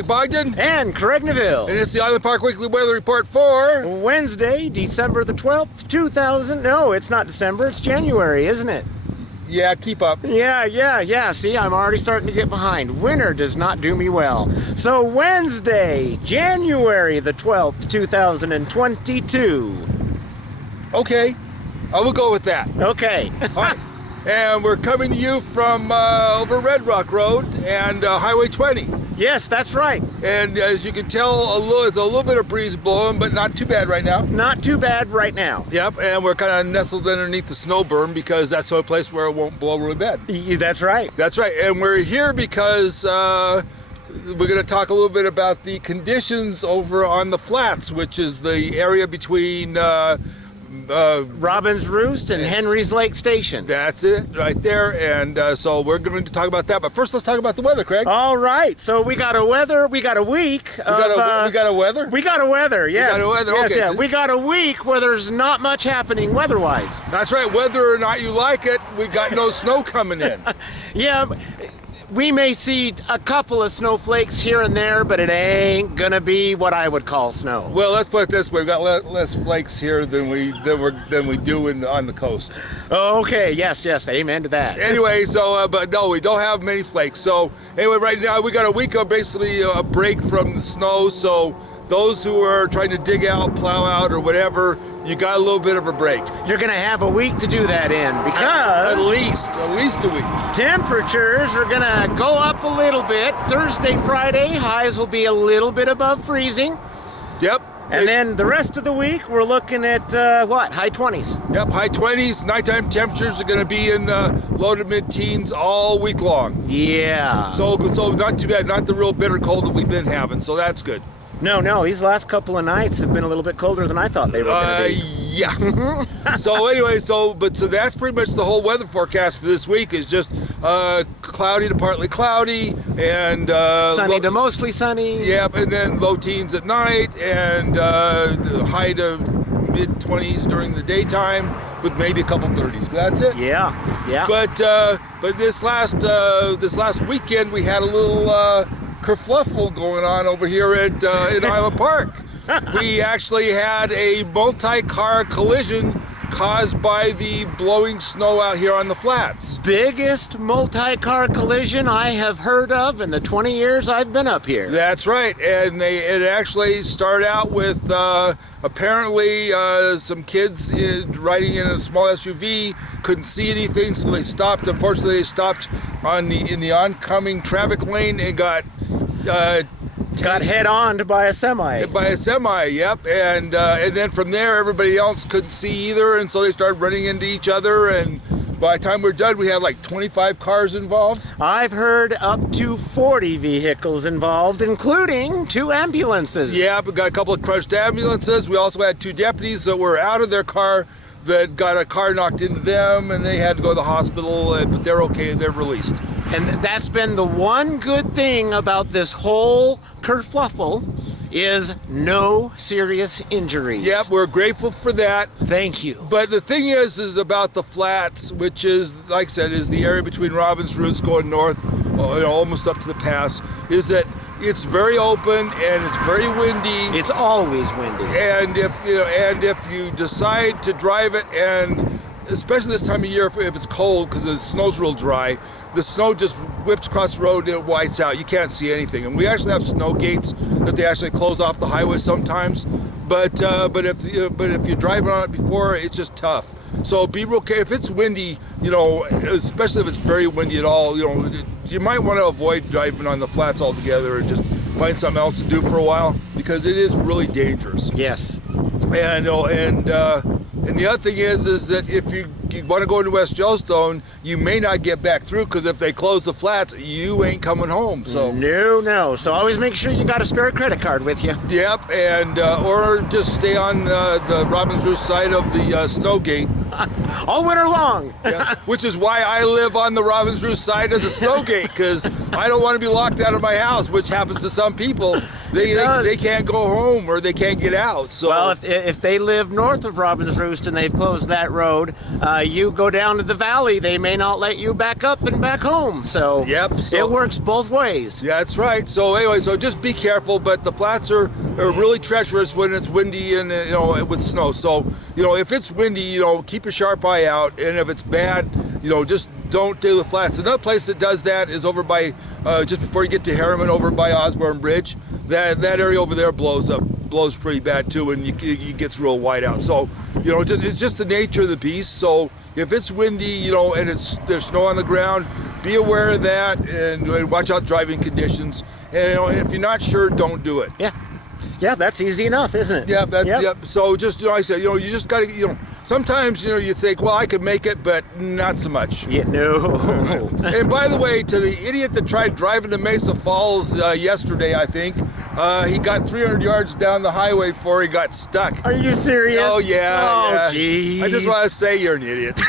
like Bogden and Craig Neville. And it's the Island Park Weekly Weather Report for Wednesday, December the 12th, 2000. No, it's not December, it's January, isn't it? Yeah, keep up. Yeah. See, I'm already starting to get behind. Winter does not do me well. So Wednesday, January the 12th, 2022. Okay, I will go with that. Okay. All right. And we're coming to you from over Red Rock Road and Highway 20. Yes, that's right. And as you can tell, it's a little bit of breeze blowing, but not too bad right now. Not too bad right now. Yep, and we're kind of nestled underneath the snow berm because that's the only place where it won't blow really bad. That's right. That's right, and we're here because we're going to talk a little bit about the conditions over on the flats, which is the area between Robin's Roost and Henry's Lake Station. That's it, right there. And so we're going to talk about that. But first, let's talk about the weather, Craig. All right. So we got a weather. We got a week. We got a weather. We got a weather. Yes. We got a weather. Yes, okay. yeah. We got a week where there's not much happening weather-wise. That's right. Whether or not you like it, we got no snow coming in. Yeah. We may see a couple of snowflakes here and there, but it ain't gonna be what I would call snow. Well, let's put it this way: we've got less flakes here than we do on the coast. Okay, yes, amen to that. Anyway, so but no, we don't have many flakes. So anyway, right now we got a week of basically a break from the snow. So those who are trying to dig out, plow out, or whatever, you got a little bit of a break. You're gonna have a week to do that in because at least a week. Temperatures are gonna go up a little bit. Thursday, Friday, highs will be a little bit above freezing. Yep. And then the rest of the week, we're looking at high 20s. Yep, high 20s. Nighttime temperatures are going to be in the low to mid-teens all week long. Yeah. So not too bad. Not the real bitter cold that we've been having. So that's good. No, these last couple of nights have been a little bit colder than I thought they were going to be. Yeah. So anyway, so that's pretty much the whole weather forecast for this week is just cloudy to partly cloudy and sunny to mostly sunny. Yep, and then low teens at night and high to mid 20s during the daytime with maybe a couple 30s. But that's it. Yeah. But this last weekend we had a little kerfluffle going on over here in Island Park. We actually had a multi-car collision caused by the blowing snow out here on the flats. Biggest multi-car collision I have heard of in the 20 years I've been up here. That's right, and it actually started out with apparently some kids riding in a small SUV couldn't see anything, so they stopped. Unfortunately, they stopped in the oncoming traffic lane and got head-on by a semi. By a semi, yep. And then from there, everybody else couldn't see either, and so they started running into each other. And by the time we're done, we had like 25 cars involved. I've heard up to 40 vehicles involved, including 2 ambulances. Yeah, we got a couple of crushed ambulances. We also had 2 deputies that were out of their car that got a car knocked into them, and they had to go to the hospital, but they're okay. They're released. And that's been the one good thing about this whole kerfluffle is no serious injuries. Yep, we're grateful for that. Thank you. But the thing is about the flats, which is, like I said, is the area between Robin's Roost going north, almost up to the pass, is that it's very open and it's very windy. It's always windy. And if you decide to drive it, and especially this time of year, if it's cold because the snow's real dry, the snow just whips across the road and it whites out. You can't see anything. And we actually have snow gates that they actually close off the highway sometimes. But if you're driving on it before, it's just tough. So be real careful. If it's windy, especially if it's very windy at all, you might want to avoid driving on the flats altogether and just find something else to do for a while because it is really dangerous. Yes. And the other thing is that if you want to go into West Yellowstone, you may not get back through because if they close the flats, you ain't coming home. So no. So always make sure you got a spare credit card with you. Yep, and or just stay on the Robin's Roost side of the snow gate all winter long. Yeah, which is why I live on the Robin's Roost side of the snow gate because I don't want to be locked out of my house, which happens to some people. they can't go home or they can't get out. So well, if they live north of Robin's Roost and they've closed that road, you go down to the valley, they may not let you back up and back home. So yep, so it works both ways. Yeah, that's right. So anyway, so just be careful. But the flats are really treacherous when it's windy and with snow. So if it's windy, keep a sharp eye out, and if it's bad, just don't do the flats. Another place that does that is over by just before you get to Harriman, over by Osborne Bridge. That area over there blows pretty bad too, and it gets real wide out. So it's just the nature of the beast. So if it's windy, and there's snow on the ground, be aware of that and watch out driving conditions. And if you're not sure, don't do it. Yeah, that's easy enough, isn't it? Yeah, yep. So just like I said, you just got to sometimes you think, well, I could make it, but not so much. Yeah, no. And by the way, to the idiot that tried driving to Mesa Falls yesterday, I think he got 300 yards down the highway before he got stuck. Are you serious? Oh yeah. Oh jeez. I just want to say you're an idiot.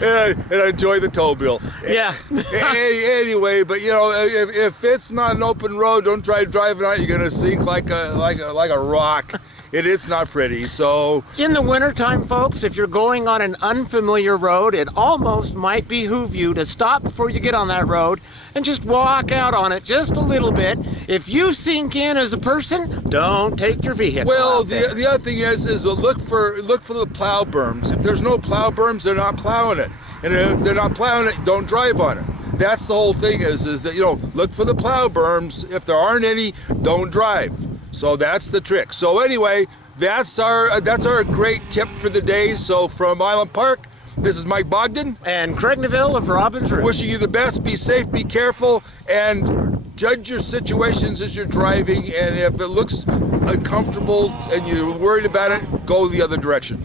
and I enjoy the tow bill. Yeah. Anyway, but if it's not an open road, don't try driving on it. You're gonna sink like a rock. It's not pretty. So in the wintertime, folks, if you're going on an unfamiliar road, it almost might behoove you to stop before you get on that road and just walk out on it just a little bit. If you sink in as a person, don't take your vehicle. Well, the other thing is look for the plow berms. If there's no plow berms, they're not plowing it. And if they're not plowing it, don't drive on it. That's the whole thing is that look for the plow berms. If there aren't any, don't drive. So that's the trick. So anyway, that's our great tip for the day. So from Island Park, this is Mike Bogden and Craig Neville of Robin's Roost. Wishing you the best. Be safe, be careful, and judge your situations as you're driving. And if it looks uncomfortable and you're worried about it, go the other direction.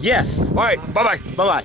Yes. All right. Bye-bye. Bye-bye.